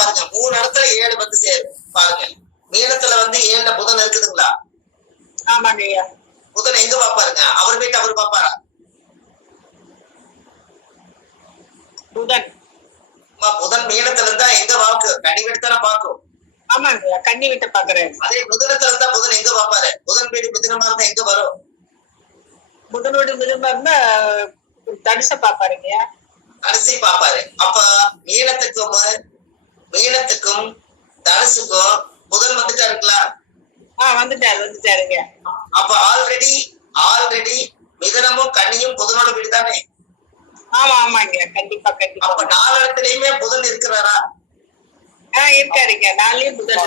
பாருங்க 3 இடத்துல 7 வந்து சேரும் பாருங்க. மீனத்துல வந்து 7ல புதன் இருக்குதுங்களா? ஆமாங்க ஐயா. புதன் எங்க பாப்பாருங்க? அவர் வீட்டு அவர் பாப்பாரா? புதன் புதன் மீனத்துல இருந்தா எங்க வாக்கு? கனி வீடு தானே பாக்கும். ஆமாங்க, கன்னி வீட்டை பாக்குறேன். அதே புதனத்துல இருந்தா புதன் எங்க பாப்பாரு? புதன் வீடு மிதுனமா இருந்தா எங்க வரும்? புதனோட மிதுனமா இருந்தா தனுச பாப்பாருங்க. தனுசை பாப்பாரு. அப்ப மீனத்துக்கும் தனுசுக்கும் புதன் வந்துட்டாருங்களா? வந்துட்டாருங்க. அப்ப ஆல்ரெடி மிதுனமும் கன்னியும் புதனோட வீடு தானே? ஆமாங்க, கண்டிப்பா. அப்ப 4 இடத்துலயுமே புதன் இருக்கிறாரா? இருக்காருங்க, 4லயும் புதன்.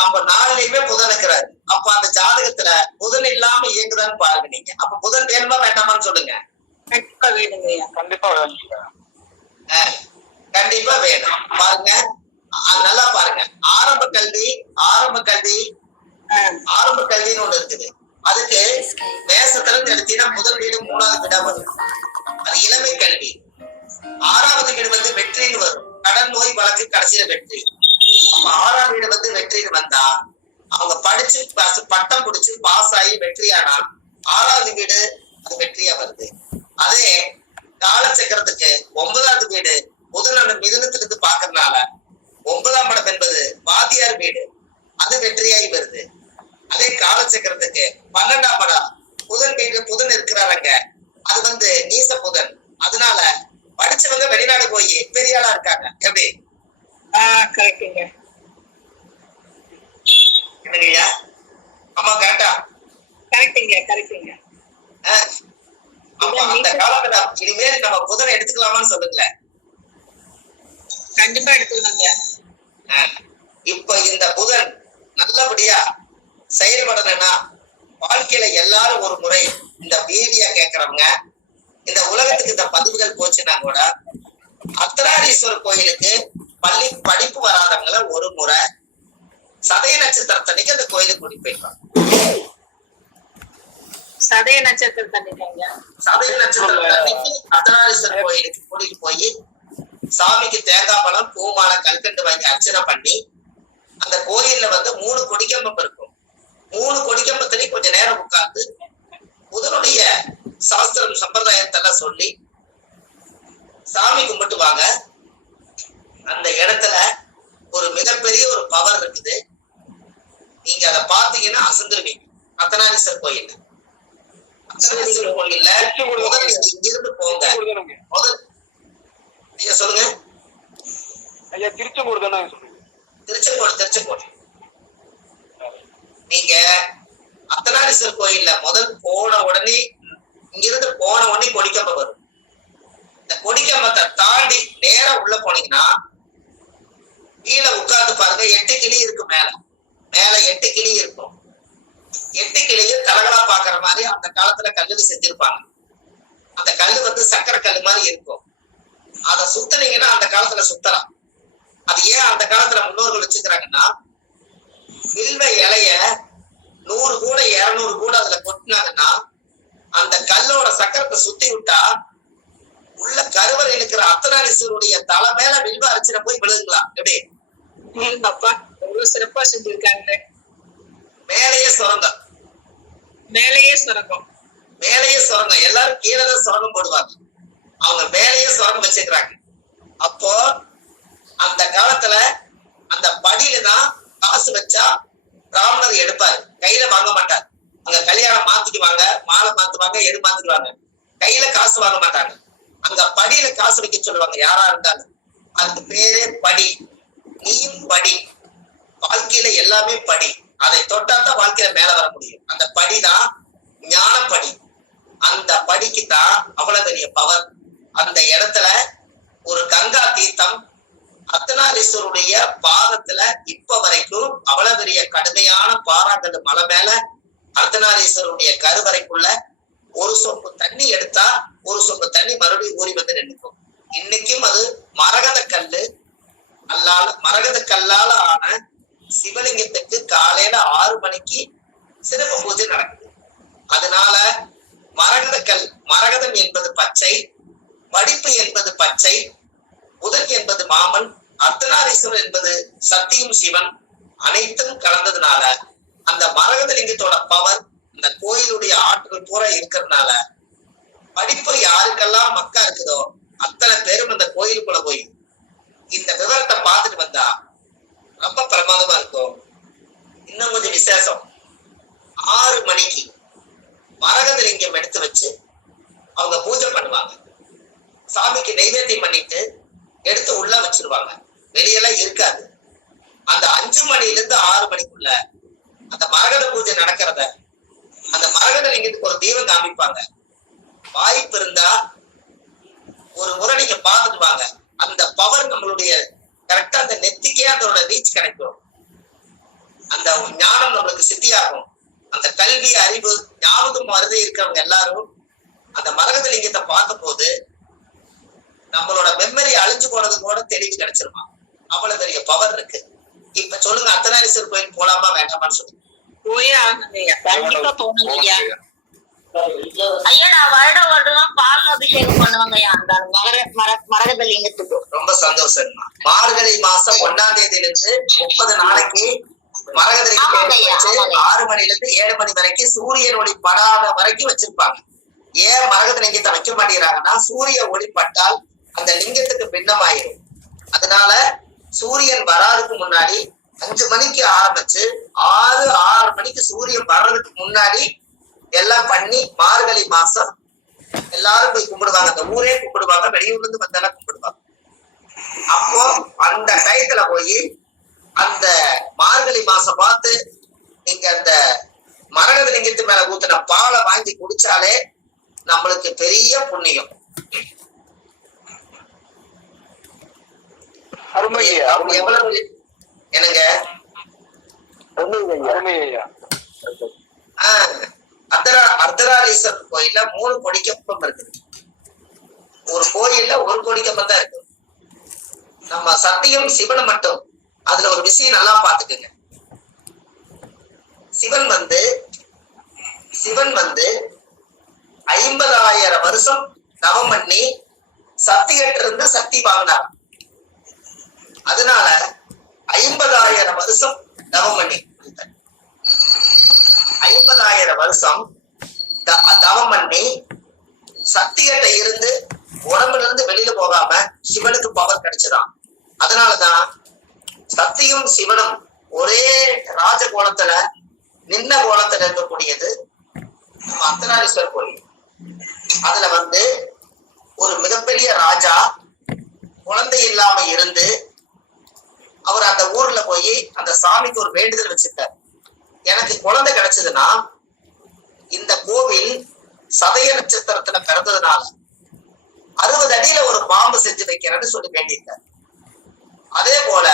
அப்ப 4லயுமே புதன் இருக்கிறாரு. அப்ப அந்த ஜாதகத்துல புதன் இல்லாம இயங்குதான்னு பாருங்க நீங்க. அப்ப புதன் வேணுமா வேண்டாமான்னு சொல்லுங்க. கண்டிப்பா வேணுங்க. கண்டிப்பா வேணும். பாருங்க, நல்லா பாருங்க. ஆரம்ப கல்வின்னு ஒண்ணு இருக்குது. அதுக்கு மேசத்துல இருந்து எடுத்தீங்கன்னா முதல் வீடு 3வது வீடா வரும். அது இளமை கல்வி. 6வது வீடு வந்து வெற்றின்னு வரும். கடன் நோய் வழக்கு கடைசியில வெற்றி. அப்ப 6ஆம் வீடு வந்து வெற்றின்னு வந்தா அவங்க படிச்சு பட்டம் பிடிச்சு பாஸ் ஆகி வெற்றியானா 6வது வீடு அது வெற்றியா வருது. அதே காலச்சக்கரத்துக்கு 9வது வீடு புதனோட மிதுனத்திலிருந்து பாக்குறதுனால 9ஆம் இடம் என்பது வாதியார் வீடு, அது வெற்றியாகி வருது. அதே காலச்சக்கரத்துக்கு 12ஆம் இடம் புதன் இருக்கிறாருங்க, அது வந்து நீச புதன். அதனால படிச்சவங்க வெளிநாடு போய் பெரிய ஆளா இருக்காங்க. எப்படி? கரெக்டுங்க. என்னங்கய்யா? ஆமா, கரெக்டா? கரெக்டுங்க. அந்த காலகட்டம் இனிமேல் நம்ம புதனை எடுத்துக்கலாமான்னு சொல்லுங்க. கண்டிப்பா எடுத்துக்கலாங்க. இப்ப இந்த புதன் நல்லபடியா செயல்படணும்னா வாழ்க்கையில எல்லாரும் ஒரு முறை இந்த வீடியோ கேட்கறவங்க, இந்த உலகத்துக்கு இந்த பதிவுகள் போச்சுன்னா கூட அர்த்தநாரீஸ்வரர் கோயிலுக்கு படிப்பு வராதவங்களை ஒரு முறை சதய நட்சத்திரத்தன்னைக்கு அந்த கோயிலுக்கு கூட்டிட்டு போயிடலாம். சதய நட்சத்திரத்தன்னைக்கு அர்த்தநாரீஸ்வரர் கோயிலுக்கு கூட்டிட்டு போய் சாமிக்கு தேங்காய் பழம் பூமாலை கல்கண்டு வாங்கி அர்ச்சனை பண்ணி அந்த கோயில்ல வந்து 3 கொடிக்கம்பம் இருக்கும். 3 கொடிக்கம்பத்திலையும் கொஞ்ச நேரம் உட்கார்ந்து புதனுடைய சாஸ்திரம் சம்பிரதாயத்தெல்லாம் சொல்லி சாமி கும்பிட்டு வாங்க. அந்த இடத்துல ஒரு மிகப்பெரிய ஒரு பவர் இருக்குது. நீங்க அதை பார்த்தீங்கன்னா அசந்துருவீங்க. அர்த்தநாரீஸ்வரர் கோயில் கோயில்ல முதல் இங்கிருந்து போங்க. முதல் ஐயா சொல்லுங்க. திருச்செங்கோடு. நீங்க அர்த்தநாரீஸ்வரர் கோயில்ல முதல் இங்கிருந்து போன உடனே கொடிக்கம்பம் வரும். இந்த கொடிக்கம்பத்தை தாண்டி நேரா உள்ள போனீங்கன்னா கீழே உட்கார்ந்து பாருங்க, 8 கிளி இருக்கு. மேல 8 கிளி இருக்கும். 8 கிளியும் தலகளா பாக்குற மாதிரி அந்த காலத்துல கல்லுல செஞ்சிருப்பாங்க. அந்த கல்லு வந்து சக்கரை கல்லு மாதிரி இருக்கும். அதை சுத்தினீங்கன்னா அந்த காலத்துல சுத்தலாம். அது ஏன் அந்த காலத்துல முன்னோர்கள் வச்சுக்கிறாங்கன்னா, வில்வ இலைய 100 கூட 200 கூட அதுல கொட்டினாங்கன்னா அந்த கல்லோட சக்கரத்தை சுத்தி விட்டா உள்ள கருவறை இருக்கிற அர்த்தநாரீஸ்வரருடைய தலை மேல வில்வ அர்ச்சனை போய் விழுதுங்களா? எப்படி? சிறப்பா செஞ்சிருக்காங்க. மேலேயே சுரங்கம். எல்லாரும் கீழதான் சுரங்கம் போடுவாங்க. அவங்க மேலேயே சுரங்கம் வச்சுக்கிறாங்க. அப்போ அந்த காலத்துல அந்த படியில தான் காசு வச்சா பிராமணர் எடுப்பாரு, கையில வாங்க மாட்டார். அங்க கல்யாணம் மாத்திக்குவாங்க, மாலை மாத்துவாங்க, எடு மாத்திக்குவாங்க, கையில காசு வாங்க மாட்டாங்க. அங்க படியில காசு வைக்க சொல்லுவாங்க யாரா இருந்தாலும். அதுக்கு பேரே படி. நீயும் படி. வாழ்க்கையில எல்லாமே படி. அதை தொட்டாதான் வாழ்க்கையில மேல வர முடியும். அந்த படிதான் ஞானப்படி. அந்த படிக்கு தான் அவ்வளவு பெரிய பவர். அந்த இடத்துல ஒரு கங்கா தீர்த்தம் அர்த்தநாரீஸ்வரருடைய பாதத்துல இப்ப வரைக்கும் அவ்வளவு பெரிய கடுமையான பாறாங்கல் மலை மேல அர்த்தநாரீஸ்வரருடைய கருவறைக்குள்ள ஒரு சொம்பு தண்ணி எடுத்தா ஒரு சொம்பு தண்ணி மறுபடியும் ஊறி வந்து நின்றுக்கும். இன்னைக்கும் அது மரகத கல்லால ஆன சிவலிங்கத்துக்கு காலையில 6 மணிக்கு சிறப்பு பூஜை நடக்குது. அதனால மரகதம் என்பது பச்சை, படிப்பு என்பது பச்சை, புதன் என்பது மாமன், அர்த்தநாரீஸ்வரர் என்பது சக்தியும் சிவன் அனைத்தும் கலந்ததுனால அந்த மரகத லிங்கத்தோட பவர் அந்த கோயிலுடைய ஆற்றல் பூரா இருக்கிறதுனால படிப்பு யாருக்கெல்லாம் மக்கா இருக்குதோ அத்தனை பேரும் அந்த கோயிலுக்குள்ள போய் இந்த விவரத்தை பார்த்துட்டு வந்தா ரொம்ப பிரமாதமா இருக்கும். இன்னும் கொஞ்சம் விசேஷம், 6 மணிக்கு மரகத லிங்கம் எடுத்து வச்சு அவங்க பூஜை பண்ணுவாங்க. சாமிக்கு நைவேத்தியம் பண்ணிட்டு எடுத்து உள்ள வச்சிருவாங்க, வெளியெல்லாம் இருக்காது. அந்த 5 மணில இருந்து 6 மணிக்குள்ள அந்த மரகத பூஜை நடக்கிறத அந்த மரகத லிங்கத்துக்கு ஒரு தீபம் காமிப்பாங்க. வாய்ப்பு இருந்தா ஒரு முறை நீங்க பார்த்துட்டு வாங்க. அந்த பவர் நம்மளுடைய கரெக்டா அந்த நெத்திக்கே அதோட ரீச் கிடைக்கும். அந்த ஞானம் நம்மளுக்கு சித்தியாகும். அந்த கல்வி அறிவு ஞாபகம் மருதி இருக்கிறவங்க எல்லாரும் அந்த மரகத லிங்கத்தை பார்க்கும் போது நம்மளோட மெமரி அழிஞ்சு போனது கூட தெளிவு கிடைச்சிருமா. அவ்வளவு பெரிய பவர் இருக்கு. இப்ப சொல்லுங்க, அர்த்தநாரீஸ்வரர் கோயில் போலாமா வேண்டாமான்னு சொல்லுங்க. போயே ஆகணுங்கய்யா, கண்டிப்பா போகணுங்கய்யா. ஐயா நான் வருடம் பால் அபிஷேகம் பண்ணுவாங்கய்யா அந்த மரகத லிங்கத்துக்கு. ரொம்ப சந்தோஷம்மா. மார்கழி மாசம் 1ஆம் தேதியில இருந்து 30 நாளைக்கு மரகத லிங்கத்தை வச்சு 6 மணில இருந்து 7 மணி வரைக்கும் சூரியன் ஒளி படாத வரைக்கும் வச்சிருப்பாங்க. ஏன் மரகத லிங்கத்தை வைக்க மாட்டேங்கிறாங்கன்னா, சூரிய ஒளி பட்டால் அந்த லிங்கத்துக்கு பின்னமாயிரும். அதனால சூரியன் வராதுக்கு முன்னாடி 5 மணிக்கு ஆரம்பிச்சு 6 மணிக்கு சூரியன் வர்றதுக்கு முன்னாடி எல்லாம் பண்ணி மார்கழி மாசம் எல்லாரும் போய் கும்பிடுவாங்க. அந்த ஊரே கும்பிடுவாங்க, வெளியூர்ல இருந்து வந்தெல்லாம் கும்பிடுவாங்க. அப்போ அந்த டயத்துல போய் அந்த மார்கழி மாசம் பார்த்து நீங்க அந்த மரகத லிங்கத்து மேல ஊத்துன பாலை வாங்கி குடிச்சாலே நம்மளுக்கு பெரிய புண்ணியம். எவ்வளவு என்னங்க அர்த்தநாரீஸ்வரர் கோயில்ல 3 கொடிக்கம்பம் இருக்குது. ஒரு கோயில்ல ஒரு கொடிக்கம்பம் தான் இருக்கு. நம்ம சத்தியம் சிவன் மட்டும் அதுல ஒரு விஷயம் நல்லா பாத்துக்குங்க. சிவன் வந்து 50,000 வருஷம் தவம் பண்ணி சக்திகிட்ட இருந்து சக்தி வாங்கினார். அதனால 50,000 வருஷம் தவம் பண்ணி 50,000 வருஷம் தவம் பண்ணி சக்திகிட்ட இருந்து உடம்புல இருந்து வெளியில போகாம சிவனுக்கு பவர் கிடைச்சதான். அதனாலதான் சக்தியும் சிவனும் ஒரே ராஜ கோலத்துல நின்ன கோலத்துல இருக்கக்கூடியது நம்ம அர்த்தநாரீஸ்வரர் கோயில். அதுல வந்து ஒரு மிகப்பெரிய ராஜா குழந்தை இல்லாம இருந்து அவர் அந்த ஊர்ல போய் அந்த சாமிக்கு ஒரு வேண்டுதல் வச்சிருக்காரு. எனக்கு குழந்தை கிடைச்சதுன்னா இந்த கோவில் சதய நட்சத்திரத்துல பிறந்ததுனால 60 அடியில ஒரு பாம்பு செஞ்சு வைக்கிறேன்னு சொல்லி வேண்டியிருக்காரு. அதே போல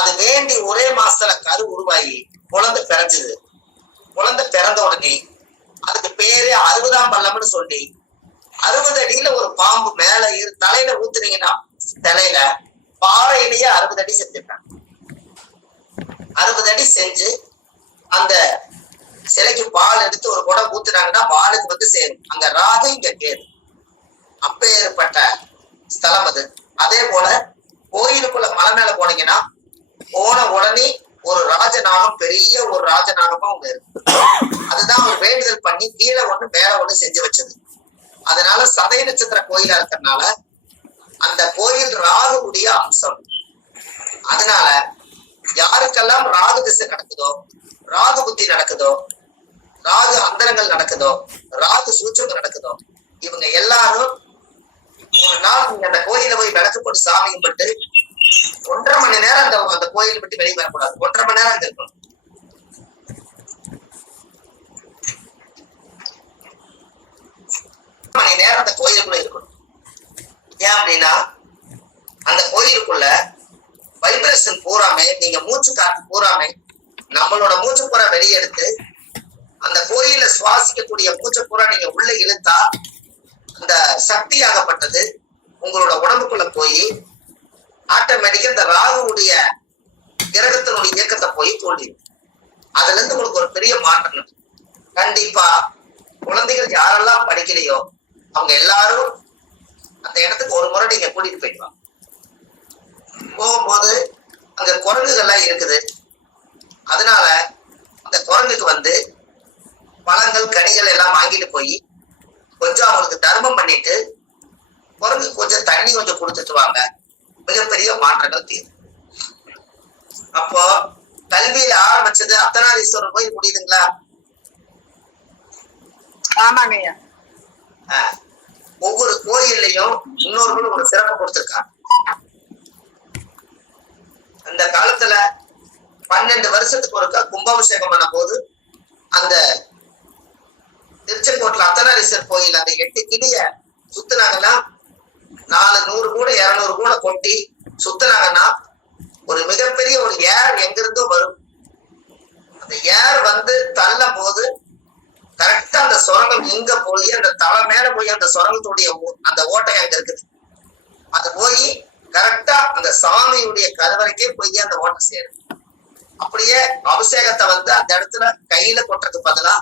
அது வேண்டி ஒரே மாசத்துல கரு உருவாகி குழந்தை பிறந்தது. குழந்தை பிறந்த உடனே அதுக்கு பேரு 60ஆம் பள்ளம்னு சொல்லி 60 அடியில ஒரு பாம்பு மேல தலையில ஊத்துனீங்கன்னா தலையில பாறையிலேயே 60 அடி செஞ்சிருக்காங்க. 60 அடி செஞ்சு அந்த சிலைக்கு பால் எடுத்து ஒரு குடம் ஊத்துனாங்கன்னா பாலுக்கு வந்து சேரும். அங்க ராகு இங்க கேது, அப்பேற்பட்ட ஸ்தலம் அது. அதே போல கோயிலுக்குள்ள மலை மேல போனீங்கன்னா போன உடனே ஒரு ராஜநாகம், பெரிய ஒரு ராஜநாகமா அங்க இருக்கு. அதுதான் ஒரு வேண்டுதல் பண்ணி கீழே ஒண்ணு மேல ஒண்ணு செஞ்சு வச்சது. அதனால சதய நட்சத்திர கோயிலா இருக்கிறதுனால அந்த கோயில் ராகுடைய அம்சம். அதனால யாருக்கெல்லாம் ராகு திசை நடக்குதோ, ராகு புத்தி நடக்குதோ, ராகு அந்தரங்கள் நடக்குதோ, ராகு சூச்சகம் நடக்குதோ, இவங்க எல்லாரும் ஒரு நாள் நீங்க அந்த கோயில போய் விளக்கு போட்டு சாமி கும்பிட்டு 1.5 மணி நேரம் அந்த கோயில் விட்டு வெளியே வரக்கூடாது. 1.5 மணி நேரம் அங்க இருக்கணும். மணி நேரம் அந்த கோயிலுக்குள்ள இருக்கணும். ஏன் அப்படின்னா அந்த கோயிலுக்குள்ள வைப்ரேஷன் பூராமே, நீங்க மூச்சு காற்று பூராமே நம்மளோட மூச்சு பூரா வெளியெடுத்து அந்த கோயில சுவாசிக்கக்கூடிய மூச்சை பூரா நீங்க உள்ள இழுத்தா அந்த சக்தி ஆகப்பட்டது உங்களோட உடம்புக்குள்ள போய் ஆட்டோமேட்டிக்கா இந்த ராகுடைய கிரகத்தினுடைய இயக்கத்தை போய் தோண்டிடும். அதுல இருந்து உங்களுக்கு ஒரு பெரிய மாற்றம். கண்டிப்பா குழந்தைகள் யாரெல்லாம் படிக்கலையோ அவங்க எல்லாரும் அந்த இடத்துக்கு ஒரு முறை நீங்க கூட்டிட்டு போயிடுவாங்க. ஓ குரங்குகள்லாம் இருக்குது. அதனால அந்த குரங்குக்கு வந்து பழங்கள் கனிகள் எல்லாம் வாங்கிட்டு போய் கொஞ்சம் அவங்களுக்கு தர்மம் பண்ணிட்டு குரங்கு கொஞ்சம் தண்ணி கொஞ்சம் கொடுத்துட்டு வாங்க, மிகப்பெரிய மாற்றங்கள் தீரும். அப்போ கல்வியில ஆரம்பிச்சது அர்த்தநாரீஸ்வரர் கோயில் முடியுதுங்களா? ஆமாங்க ஐயா. ஒவ்வொரு கோயில்லையும் இன்னொருவரும் ஒரு சிறப்பு கொடுத்திருக்காங்க. அந்த காலத்துல 12 வருஷத்துக்கு ஒருக்கா கும்பாபிஷேகம் பண்ண போது அந்த திருச்செங்கோட்டுல அர்த்தநாரீஸ்வரர் கோயில் அந்த 8 கிளிய சுத்தினாங்கன்னா 400 கூட 200 கூட கொட்டி சுத்தினாங்கன்னா ஒரு மிகப்பெரிய ஒரு ஏர் எங்கிருந்தோ வரும். அந்த ஏர் வந்து தள்ளும் போது கரெக்டா அந்த சுரங்கம் எங்க போய் அந்த தலை மேல போய் அந்த சுரங்கத்துடைய அந்த ஓட்டை அங்க இருக்குது. அது போய் கரெக்டா அந்த சாமியுடைய கருவறைக்கே போய் அந்த ஓட்டை சேரும். அப்படியே அபிஷேகத்தை வந்து அந்த இடத்துல கையில கொட்டுறதுக்கு பதிலா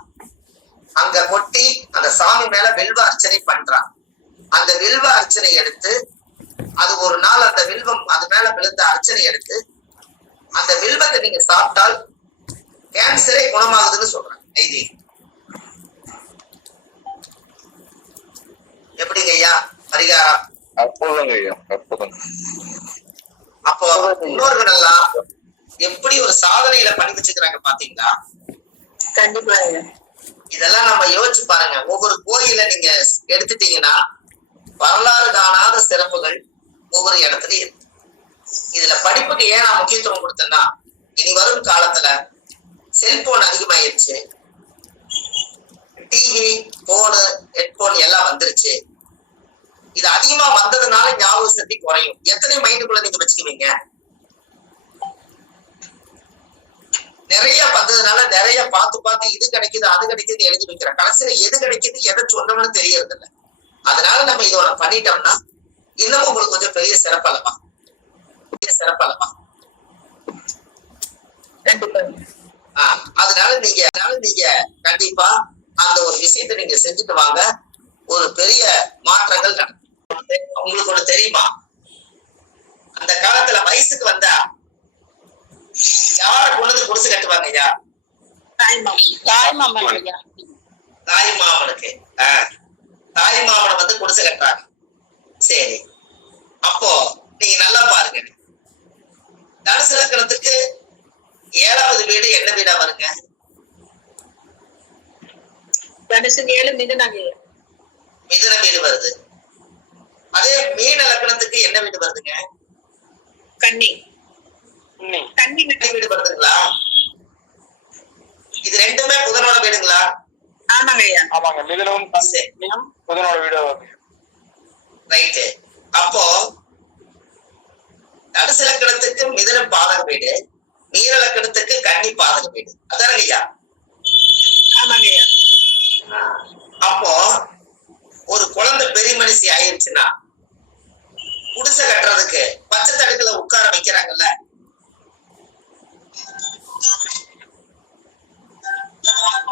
அங்க கொட்டி அந்த சாமி மேல வில்வ அர்ச்சனை பண்றான். அந்த வில்வ அர்ச்சனை எடுத்து அது ஒரு நாள் அந்த வில்வம் அது மேல விழுந்த அர்ச்சனை எடுத்து அந்த வில்வத்தை நீங்க சாப்பிட்டால் கேன்சரே குணமாகுதுன்னு சொல்றாங்க. ஐதி எப்படிங்க ஐயா பரிகாரம்? அற்புதங்க ஐயா, அற்புதம். அப்போ முன்னோர்கள் எல்லாம் எப்படி ஒரு சாதனையில பண்ணி வச்சுக்கிறாங்க பாத்தீங்களா? கண்டிப்பா ஐயா. இதெல்லாம் நம்ம யோசிச்சு பாருங்க. ஒவ்வொரு கோயில நீங்க எடுத்துட்டீங்கன்னா வரலாறு காணாத சிறப்புகள் ஒவ்வொரு இடத்துலயும் இருக்கு. இதுல படிப்புக்கு ஏன் நான் முக்கியத்துவம் கொடுத்தேன்னா, இனி வரும் காலத்துல செல்போன் அதிகமாயிருச்சு, டிவி, போனு, ஹெட்போன் எல்லாம் வந்துருச்சு. இது அதிகமா வந்ததுனால ஞாபக சக்தி குறையும். எத்தனை மைண்டுக்குள்ள நீங்க வச்சுக்குவீங்க? நிறைய வந்ததுனால நிறைய பார்த்து இது கிடைக்குது அது கிடைக்குது எழுதி வைக்கிற கடைசியில எது கிடைக்குது எதை சொன்னோம்னு தெரியறது இல்லை. அதனால நம்ம இதோட பண்ணிட்டோம்னா இன்னமும் உங்களுக்கு கொஞ்சம் பெரிய சிறப்பலமா அதனால நீங்க கண்டிப்பா அந்த ஒரு விஷயத்தை நீங்க செஞ்சுட்டு வாங்க. ஒரு பெரிய மாற்றங்கள் நடக்கும். உங்களுக்கு ஒண்ணு தெரியுமா? அந்த காலத்துல வயசுக்கு வந்தா யார கொண்டு குடிசை கட்டுவாங்க ஐயா? தாய் மாமனுக்கு தாய் மாமனை வந்து குடிசை கட்டுறாங்க. சரி, அப்போ நீங்க நல்லா பாருங்க. தனுசு லக்னத்துக்கு 7வது வீடு என்ன வீடா வருங்க? தனுசு 7 மிதுன வீடு வருது. அதே மீன லக்னத்துக்கு என்ன வீடு வருதுங்க? கன்னி வீடு வருதுங்களா? இது ரெண்டுமே புதனோட வீடுங்களா? ஆமாங்க ஐயா. ஆமாங்க, மிதுனமும் புதனோட வீடு. ரைட்டு. அப்போ தனுசு லக்னத்துக்கு மிதுனம் பாதக வீடு, மீன லக்னத்துக்கு கன்னி பாதக வீடு. அதானே ஐயா? ஆமாங்க ஐயா. அப்போ ஒரு குழந்தை பெரிய மனுஷி ஆயிருச்சுன்னா குடிசை கட்டுறதுக்கு பச்சை தடுக்குல உட்கார வைக்கிறாங்கல்ல,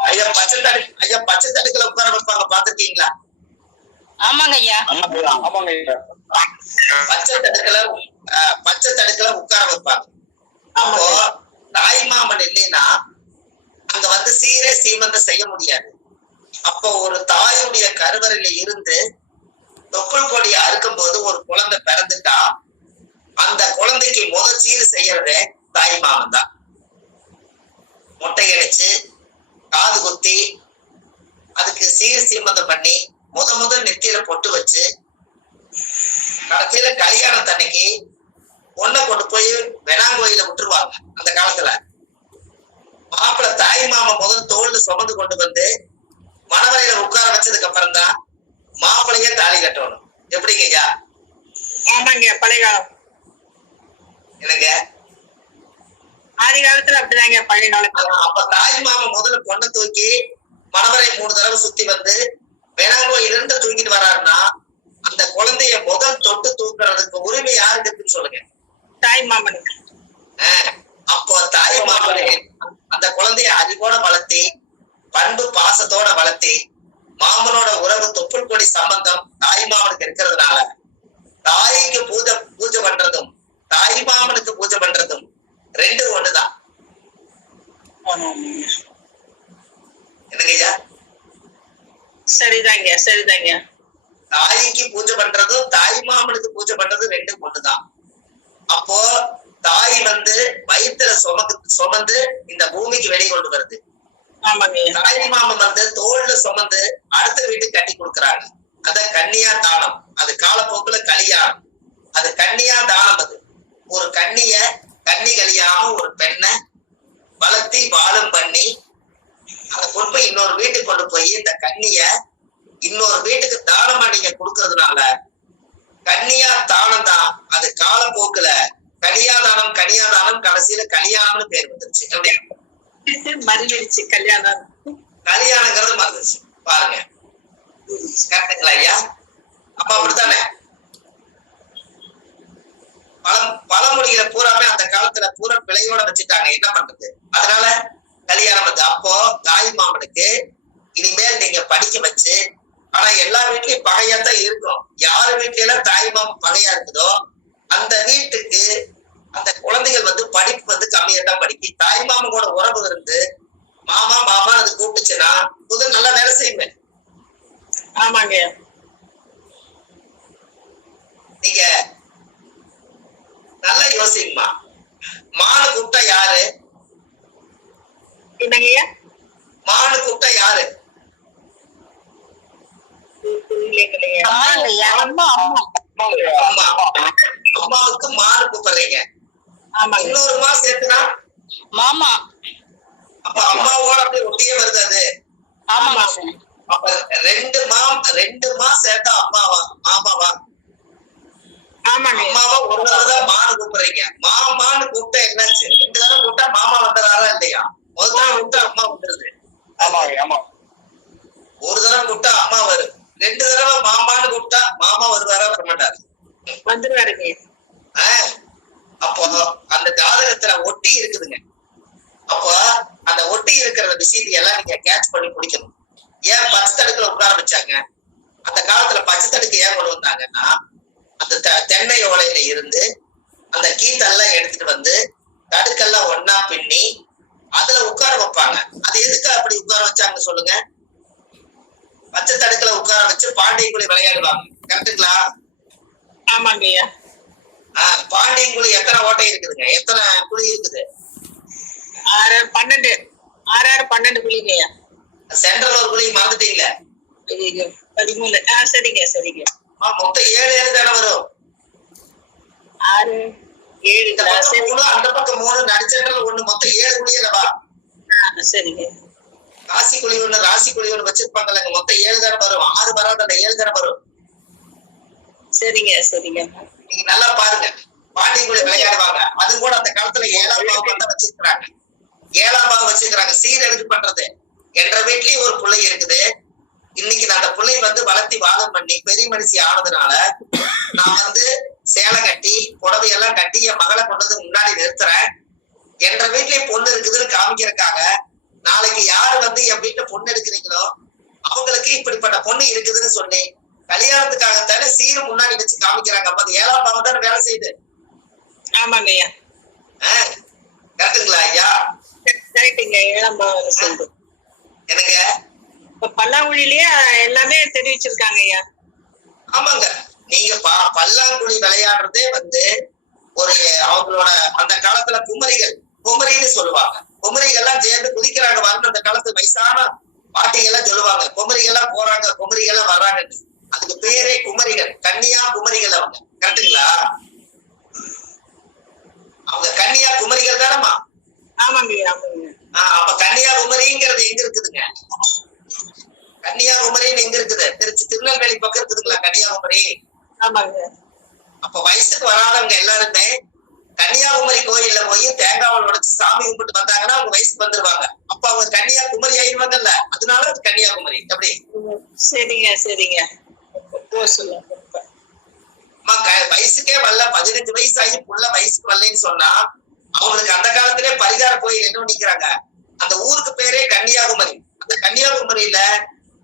ஐயா பச்சை தடுக்குல உட்கார வைப்பாங்க, பாத்துருக்கீங்களா? ஆமாங்க ஐயா. ஆமாங்க ஐயா. பச்சை தடுக்குல உட்கார வைப்பாங்க. அப்போ தாய் மாமன் இல்லைன்னா அங்க வந்து சீரே சீமந்தம் செய்ய முடியாது. அப்போ ஒரு தாயுடைய கருவறையில இருந்து தொப்புள் கொடியை அறுக்கும் போது ஒரு குழந்தை பிறந்துட்டா அந்த குழந்தைக்கு முதல் சீர் செய்யறதே தாய் மாமன் தான். முட்டை அடிச்சு காது குத்தி அதுக்கு சீர் சீமந்தம் பண்ணி முதல் நெத்தியில பொட்டு வச்சு கடைசியில கல்யாணத்தன்னைக்கு பொண்ணை கொண்டு போய் வெணாங்கோயில விட்டுருவாங்க. அந்த காலத்துல மாப்பிள்ளை தாய் மாமன் முதல் தோல்ல சுமந்து கொண்டு வந்து மணவரையில உட்கார வச்சதுக்கு அப்புறம் தான் மாப்பிள்ளையே தாலி கட்டணும். எப்படிங்க ஐயா? ஆமாங்க, பழைய காலம். என்னங்க ஆதி காலத்துல அப்படிதாங்க, பழைய காலத்துல. அப்ப தாய் மாமன் முதல்ல பொண்ணை தூக்கி மணவரை 3 தடவை சுத்தி வந்து வேணாங்கோயில் இருந்து தூக்கிட்டு வர்றாருன்னா அந்த குழந்தைய முதல் தொட்டு தூக்குறதுக்கு உரிமை யாருக்கு இருக்குன்னு சொல்லுங்க? தாய் மாமனுக்கு. அப்போ தாய் மாமனே அந்த குழந்தைய அறிவோட வளர்த்தி பண்பு பாசத்தோட வளர்த்தி மாமனோட உறவு தொப்புள் கொடி சம்பந்தம் தாய் மாமனுக்கு இருக்கிறதுனால தாய்க்கு பூஜை பண்றதும் தாய் மாமனுக்கு பூஜை பண்றதும் 2 ஆமாங்க. என்னங்க ஐயா? சரிதாங்க சரிதாங்க. தாய்க்கு பூஜை பண்றதும் தாய் மாமனுக்கு பூஜை பண்றதும் ரெண்டும் ஒண்ணுதான். அப்போ தாய் வந்து வயிற்றுல சுமந்து இந்த பூமிக்கு வெளியே கொண்டு வருது. ஆமாங்க. தாய் மாமன் வந்து தோல்ல சுமந்து அடுத்த வீட்டுக்கு கட்டி கொடுக்குறாங்க. அத கன்னியா தானம். அது காலப்போக்குல கல்யாணம். அது கன்னியா தானம். அது ஒரு கன்னி கல்யாணம் ஒரு பெண்ணை வளர்த்தி வாழும் பண்ணி அதை கொண்டு போய் இன்னொரு வீட்டுக்கு கொண்டு போய் இந்த கன்னிய இன்னொரு வீட்டுக்கு தானமா நீங்க கொடுக்கறதுனால கன்னியா தானம் தான். அது காலப்போக்குல கனியாதானம் கடைசியில கல்யாணம்னு பேர் வந்துருச்சு. மறிஞ்சிருச்சு கல்யாணம். கல்யாணங்கிறது மறந்துச்சு பாருங்க. கரெக்டுங்களா ஐயா? அப்ப அப்படித்தானே பழமொழிகளை பூராமே அந்த காலத்துல பூரா பிழையோட வச்சுட்டாங்க. என்ன பண்றது? அதனால கல்யாணம் வந்து அப்போ தாய் மாமனுக்கு இனிமேல் நீங்க படிக்க வச்சு, ஆனா எல்லா வீட்லயும் பகையாத்தான் இருக்கும். யாரு வீட்ல எல்லாம் தாய் மாமன் பகையா இருக்குதோ அந்த வீட்டுக்கு அந்த குழந்தைகள் வந்து படிப்பு வந்து கம்மியா தான் படிக்கும். தாய் மாமன் கூட உறவு இருந்து மாமா அது கூப்பிட்டுச்சுன்னா புது நல்லா வேலை செய்வேன். ஆமாங்க. நீங்க நல்லா யோசிங்கம்மா. மானு கூப்பிட்டா யாரு? என்னங்கய்யா? மானு கூப்பிட்டா யாரு? அம்மாவுக்கு மானு கூப்பிடுறீங்க. இன்னொரு மா சேர்த்துனா மாமா. அப்ப அம்மாவோட அப்படியே ஒட்டியே வருது அது. ஆமாங்க. அப்ப ரெண்டு மா சேர்த்தா அம்மாவா மாமாவா? அம்மாவா ஒரு தடவை தான் மானு கூப்பிடுறீங்க. மாமான்னு கூப்பிட்டா என்னாச்சு? 2 தடவை கூப்பிட்டா மாமா வந்துடுறாரா இல்லையா? முதல் தடவை கூப்பிட்டா அம்மா வந்துருது. ஒரு தடவை கூப்பிட்டா அம்மா வரும். 2 தடவை மாமான்னு கூப்பிட்டா மாமா வருவாரா வர மாட்டாரு? வந்துருவாருங்க. அப்போ அந்த ஜாதகத்துல ஒட்டி இருக்குதுங்க. அப்போ அந்த ஒட்டி இருக்கிற விஷயத்தையெல்லாம் நீங்க கேட்ச் பண்ணி பிடிக்கணும். ஏன் பச்சை தடுக்குல உட்கார வச்சாங்க? அந்த காலத்துல பச்சை தடுக்கு ஏன் கொண்டு வந்தாங்கன்னா அந்த தென்னை ஓலையில இருந்து அந்த கீத்தெல்லாம் எடுத்துட்டு வந்து தடுக்கெல்லாம் ஒன்னா பின்னி அதுல உட்கார வைப்பாங்க. அது எதுக்கு அப்படி உட்கார வச்சாங்க சொல்லுங்க? பச்சை தடுக்கல உட்கார வச்சு பாண்டியங்குழி விளையாடுவாங்க. கரெக்டுங்களா? ஆமாங்கய்யா. பாண்டியங்குழி எத்தனை ஓட்டை இருக்குதுங்க? எத்தனை குழி இருக்குது? 12 குழிங்கய்யா. சென்ட்ரல் ஒரு குழி மறந்துட்டீங்க. 13. சரிங்க சரிங்க. மொத்தம் 7 தானே வரும். 6 7 அந்த பக்கம் 3 நடுச்சென்ட்ரல் 1 மொத்தம் 7 குழி அல்லவா? சரிங்க. ராசி குழி 1 ராசி குழி 1 வச்சிருப்பாங்கல்ல, மொத்தம் 7 தானே வரும். 6 வராது, 7 தானே வரும். சரிங்க சரிங்க. நீங்க நல்லா பாருங்க. பாண்டியங்குழி விளையாடுவாங்க. அது கூட அந்த காலத்துல 7ஆம் பாவம் தான் வச்சிருக்கிறாங்க. 7ஆம் பாவம் வச்சிருக்கிறாங்க சீரழிவு பண்றது. என்ற வீட்லயும் ஒரு பிள்ளை இருக்குது. இன்னைக்கு நான் அந்த பிள்ளை வந்து வளர்த்தி வாதம் பண்ணி பெரிய மனுஷி ஆனதுனால நான் வந்து சேலை கட்டி புடவையெல்லாம் கட்டி என் மகளை கொண்டது முன்னாடி நிறுத்துறேன். என்ற வீட்லயும் பொண்ணு இருக்குதுன்னு காமிக்கிறதுக்காக நாளைக்கு யாரு வந்து என் வீட்டுல பொண்ணு எடுக்கிறீங்களோ அவங்களுக்கு இப்படிப்பட்ட பொண்ணு இருக்குதுன்னு சொல்லி கல்யாணத்துக்காகத்தானே சீரு முன்னாடி வச்சு காமிக்கிறாங்க. அப்ப அது 7ஆம் பாவம் தானே வேலை செய்யுது. ஆமாங்க ஐயா. கரெக்டுங்களா ஐயா? கரெக்டுங்க. 7ஆம் பாவம் செய்யுது. எனக்கு இப்ப பல்லாங்குழிலேயே எல்லாமே தெரிவிச்சிருக்காங்க ஐயா. ஆமாங்க. நீங்க பல்லாங்குழி விளையாடுறதே வந்து ஒரு அவங்களோட அந்த காலத்துல குமரின்னு சொல்லுவாங்க. குமரிகள்லாம் சேர்ந்து குதிக்கிறாங்க வரணும். அந்த காலத்து வயசான பாட்டிகள்லாம் சொல்லுவாங்க குமரிகள்லாம் போறாங்க குமரிகள்லாம் வர்றாங்கன்னு. அதுக்கு பேரே குமரிகள். கன்னியா குமரிகள் அவங்க. கரெக்டுங்களா? அவங்க கன்னியா குமரிகள் தானம்மா? ஆமாங்க ஆமாங்க. அப்ப கன்னியாகுமரிங்கிறது எங்க இருக்குதுங்க? கன்னியாகுமரின்னு எங்க இருக்குது? திருநெல்வேலி பக்கம் இருக்குதுங்களா கன்னியாகுமரி? ஆமாங்க. அப்ப வயசுக்கு வராதவங்க எல்லாருமே கன்னியாகுமரி கோயில்ல போய் தேங்காய் உடைச்சு சாமி கும்பிட்டு வந்தாங்கன்னா அவங்க வயசுக்கு வந்துருவாங்க. அப்ப அவங்க கன்னியாகுமரி ஆயிடுவாங்கல்ல. அதனால அது கன்னியாகுமரி. எப்படி? சரிங்க சரிங்க. வயசுக்கே வரல 15 வயசு ஆகி புள்ள வயசுக்கு வரலன்னு சொன்னா அவங்களுக்கு அந்த காலத்திலே பரிகார கோயில் என்ன பண்ணிக்கிறாங்க? அந்த ஊருக்கு பேரே கன்னியாகுமரி. அந்த கன்னியாகுமரியில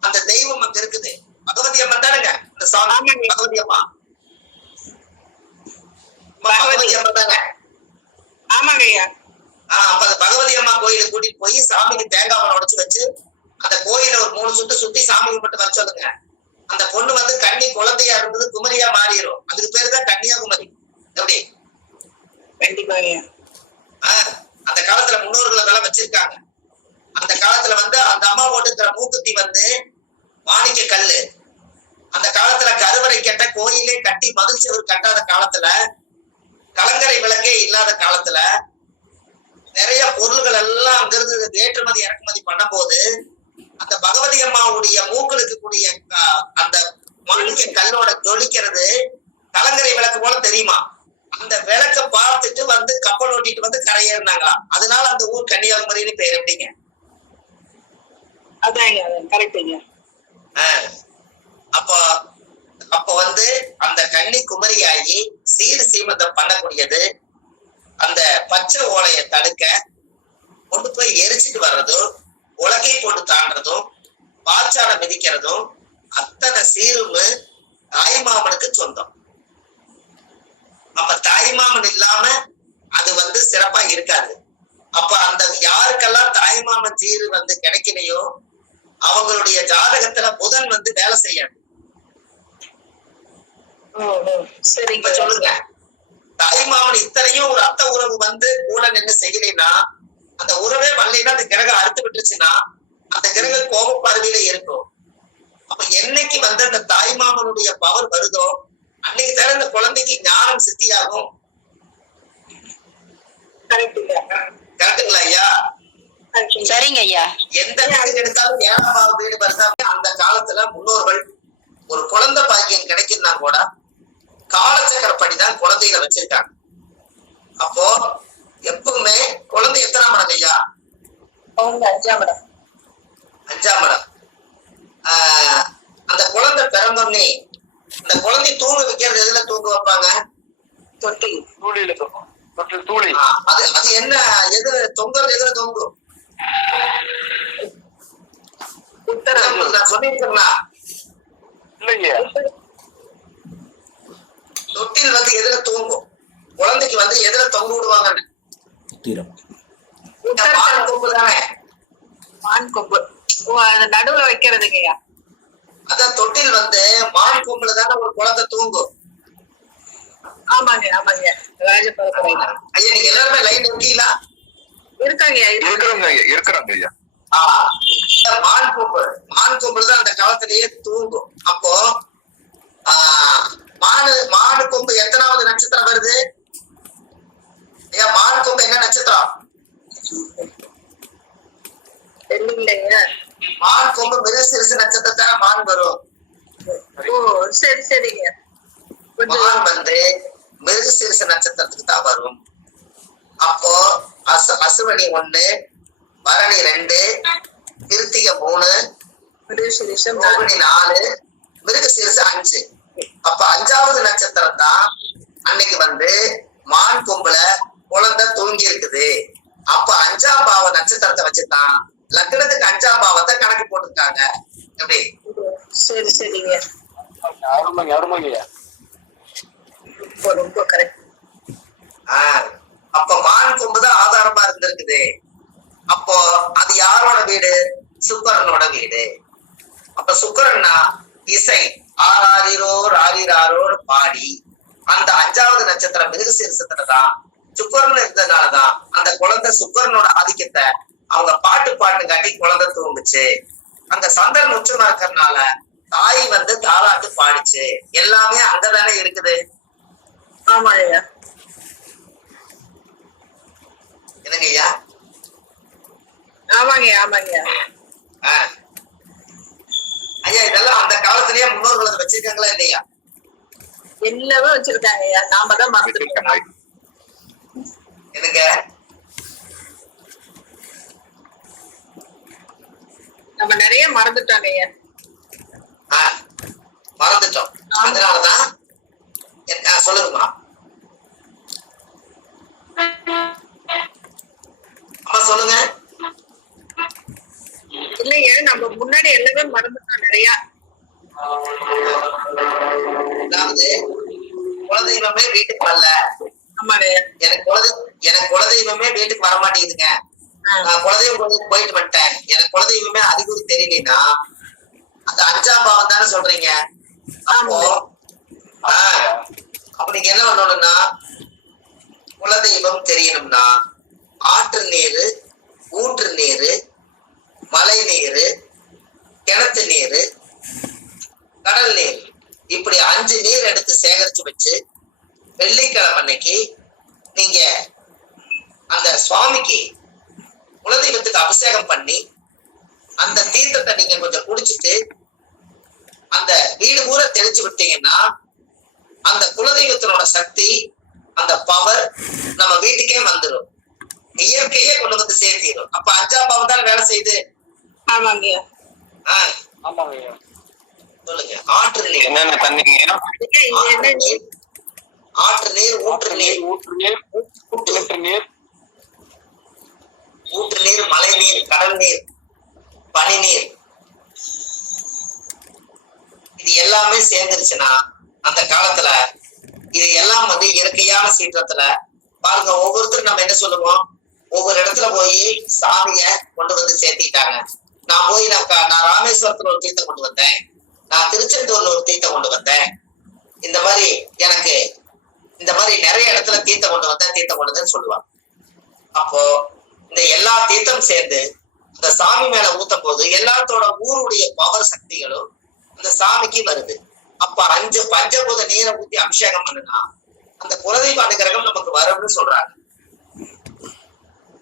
அந்த தெய்வம் அங்க இருக்குது. பகவதி அம்மன் தானுங்க அந்த சாமி. பகவதி அம்மா பகவதி அம்மன் தானே? ஆமாங்க ஐயா. அப்ப பகவதி அம்மா கோயிலுக்கு கூட்டிட்டு போய் சாமிக்கு தேங்காய் உடைச்சு வச்சு அந்த கோயில ஒரு 3 சுட்டு சுத்தி சாமி கும்பிட்டு வர சொல்லுங்க. அந்த பொண்ணு வந்து கன்னி குழந்தையா இருந்தது குமரியா மாறிடும். அதுக்கு பேரு தான் கன்னியாகுமரி. எப்படி? கண்டிப்பா ஐயா. அந்த காலத்துல முன்னோர்கள் அதெல்லாம் வச்சிருக்காங்க. அந்த காலத்துல வந்து அந்த அம்மா போட்டுக்கிற மூக்குத்தி வந்து மாணிக்க கல்லு. அந்த காலத்துல கருவறை கட்ட கோயிலே கட்டி மதில் செவர் கட்டாத காலத்துல, கலங்கரை விளக்கே இல்லாத காலத்துல நிறைய பொருள்கள் எல்லாம் அங்கிருந்து ஏற்றுமதி இறக்குமதி பண்ணும் போது அந்த பகவதி அம்மாவுடைய மூக்களுக்கு கூடிய அந்த மாணிக்க கல்லோட ஜொலிக்கிறது கலங்கரை விளக்கு போல தெரியுமா? அந்த விளக்க பார்த்துட்டு வந்து கப்பல் ஓட்டிட்டு வந்து கரையேறினாங்களாம். அதனால அந்த ஊர் கன்னியாகுமரின்னு பேர். எப்படிங்க? அதான் கரெக்டுங்க. அப்ப வந்து அந்த கன்னி குமரியாகி சீர் சீமந்தம் பண்ணக்கூடியது அந்த பச்சை ஓலையை தடுக்க கொண்டு போய் எரிச்சிட்டு வர்றதும், உலகை போட்டு தாண்டதும், பாச்சாட மிதிக்கிறதும் அத்தனை சீரும் தாய்மாமனுக்கு சொந்தம். அப்ப தாய்மாமன் இல்லாம அது வந்து சிறப்பா இருக்காது. அப்ப அந்த யாருக்கெல்லாம் தாய்மாமன் சீரு வந்து கிடைக்கலையோ அவங்களுடைய ஜாதகத்துல புதன் வந்து வேலை செய்யாது. இப்ப சொல்லுங்க, தாய்மாமன் இத்தனையும் ஒரு அத்த உறவு வந்து கூட நின்று செய்யலைன்னா, அந்த உறவே வரலைன்னா அந்த கிரகம் அறுத்து விட்டுருச்சுன்னா அந்த கிரகம் கோப பார்வையில இருக்கும். அப்ப என்னைக்கு வந்து அந்த தாய்மாமனுடைய பவர் வருதோ அன்னைக்கு தானே இந்த குழந்தைக்கு ஞானம் சித்தியாகும். கரெக்டுங்களா ஐயா? சரிங்க ஐயா. எந்த வீடு எடுத்தாலும் 7ஆம் வீடு வருதா? அந்த காலத்துல முன்னோர்கள் ஒரு குழந்தை பாக்கியம் கிடைக்குன்னா கூட காலச்சக்கரப்படிதான் குழந்தைகளை வச்சிருக்காங்க. அப்போ எப்பவுமே குழந்தை எத்தனாம் மடம் ஐயா? 5ஆம் மடம். 5ஆம் மடம். அந்த குழந்தை பிறந்தோடனே அந்த குழந்தை தூங்க வைக்கிறது எதுல தூங்க வைப்பாங்க? தொட்டில். தூளியில தூக்கும். தொட்டில் தூளி. அது என்ன, எது தொங்குறது? எதுல தொங்கும்? நான் சொல்லிருக்கேங்களா? இல்லைங்க. தொட்டில் வந்து எதுல தூங்கும்? குழந்தைக்கு வந்து எதுல தொங்க விடுவாங்கன்னு? மான் கொம்பு தானே? மான் கொம்பு. நடுவுல வைக்கிறதுங்கய்யா. அதான் தொட்டில் வந்து மான் கொம்புல தானே ஒரு குழந்தை தூங்கும். ஆமாங்க ஆமாங்க. ஐயா நீங்க எல்லாருமே லைன் இருக்கீங்களா? இருக்காங்க இருக்கிறாங்க ஐயா. மான் கொம்புல தான் அந்த காலத்திலேயே தூங்கும். அப்போ மானு கொம்பு எத்தனாவது நட்சத்திரம் வருது ஐயா? மான் கொம்பு என்ன நட்சத்திரம்? மான் கொம்பு மிருகசீரிஷ நட்சத்திரத்தை மான் வரும். சரி சரிங்க. மான் வந்து மிருகசீரிஷ நட்சத்திரத்துக்கு தான் வரும். அப்போ அசுவனி 1, பரணி 2, கிருத்திகை 3, ரோகிணி 4, மிருகசீரிஷ 5. அப்ப 5ஆவது நட்சத்திரம் தான் அன்னைக்கு வந்து மான் கொம்புல குழந்தை தூங்கி இருக்குது. அப்ப 5ஆம் பாவ நட்சத்திரத்தை வச்சுதான் லக்னத்துக்கு 5ஆம் பாவத்தை கணக்கு போட்டுருக்காங்க. எப்படி? சரி சரிங்க. ரொம்ப கரெக்ட். அப்ப மான் கொம்புதான் ஆதாரமா இருந்திருக்குது. அப்போ அது யாரோட வீடு? சுக்கிரனோட வீடு. அப்ப சுக்கிரன்னா இசை ஆராரிரோ ராரிராரோடு பாடி அந்த 5ஆவது நட்சத்திரம் மிருகசீரிஷத்துலதான் சுக்கிரன் இருந்ததுனாலதான் அந்த குழந்தை சுக்கிரனோட ஆதிக்கத்தை அவங்க பாட்டு காட்டி குழந்தை தூங்குச்சு. அங்க சந்திரன் உச்சமா இருக்கிறதுனால தாய் வந்து தாலாட்டு பாடிச்சு. எல்லாமே அங்கதானே இருக்குது. ஆமா ஐயா. என்னங்க ஐயா? ஆமாங்க ஆமாங்க. ஐயா இதெல்லாம் அந்த காலத்திலேயே முன்னோர்கள் வச்சிருக்காங்களா இல்லையா? எல்லாமே வச்சிருக்காங்க ஐயா. நாம தான் மறந்துட்டோம். என்னங்க? நம்ம நிறைய மறந்துட்டோங்க ஐயா. மறந்துட்டோம். அதனாலதான் சொல்லுங்கம்மா. அம்மா சொல்லுங்க. இல்லைங்க நம்ம முன்னாடி எல்லாமே மறந்துட்டோம் நிறைய. அதாவது குலதெய்வமே வீட்டுக்கு வரல. ஆமாங்க. எனக்கு குலதெய்வமே வீட்டுக்கு வர மாட்டேங்குதுங்க, நான் குலதெய்வம் கோயிலுக்கு போயிட்டு வந்துட்டேன், எனக்கு குலதெய்வமே அறிகுறி தெரியலன்னா அந்த 5ஆம் பாவம் தானே சொல்றீங்க. அப்போ அப்ப நீங்க என்ன பண்ணணும்னா, குலதெய்வம் தெரியணும்னா ஆற்று நீரு, ஊற்று நீரு, மழை நீரு, கிணத்து நீரு, கடல் நீர், இப்படி 5 நீர் எடுத்து சேகரிச்சு வச்சு வெள்ளிக்கிழமை அன்னைக்கு நீங்க அந்த சுவாமிக்கு குலதெய்வத்துக்கு அபிஷேகம் பண்ணி அந்த தீர்த்தத்தை நீங்க கொஞ்சம் குடிச்சிட்டு அந்த வீடு பூரா தெளிச்சு விட்டீங்கன்னா அந்த குலதெய்வத்தினோட சக்தி, அந்த பவர் நம்ம வீட்டுக்கே வந்துடும், இயற்கையே கொண்டு வந்து சேர்த்திடும். அப்ப 5ஆம் பாவம் தானே வேலை செய்யுது. ஆமாங்க. சொல்லுங்க. ஆற்று நீர் என்னென்ன தண்ணிங்க? ஆற்று நீர், ஊற்று நீர், ஊற்று நீர், மழை நீர், கடல் நீர், பனி நீர், இது எல்லாமே சேர்ந்துருச்சுன்னா அந்த காலத்துல இது எல்லாம் வந்து இயற்கையான சீற்றத்துல பாருங்க. ஒவ்வொருத்தரும் நம்ம என்ன சொல்லுவோம், ஒவ்வொரு இடத்துல போய் சாமிய கொண்டு வந்து சேர்த்திட்டாங்க. நான் போய் நான் ராமேஸ்வரத்துல ஒரு தீர்த்தம் கொண்டு வந்தேன், நான் திருச்செந்தூர்ல ஒரு தீர்த்தம் கொண்டு வந்தேன், இந்த மாதிரி எனக்கு இந்த மாதிரி நிறைய இடத்துல தீர்த்தம் கொண்டு வந்தேன்னு சொல்லுவாங்க. அப்போ இந்த எல்லா தீர்த்தம் சேர்ந்து இந்த சாமி மேல ஊத்தும் போது எல்லாத்தோட ஊருடைய பவர் சக்திகளும் அந்த சாமிக்கு வருது. அப்ப 5 பஞ்சபூத நீரை ஊத்தி அபிஷேகம் பண்ணுனா அந்த குலதெய்வ அனுகிரகம் நமக்கு வரும்னு சொல்றாங்க.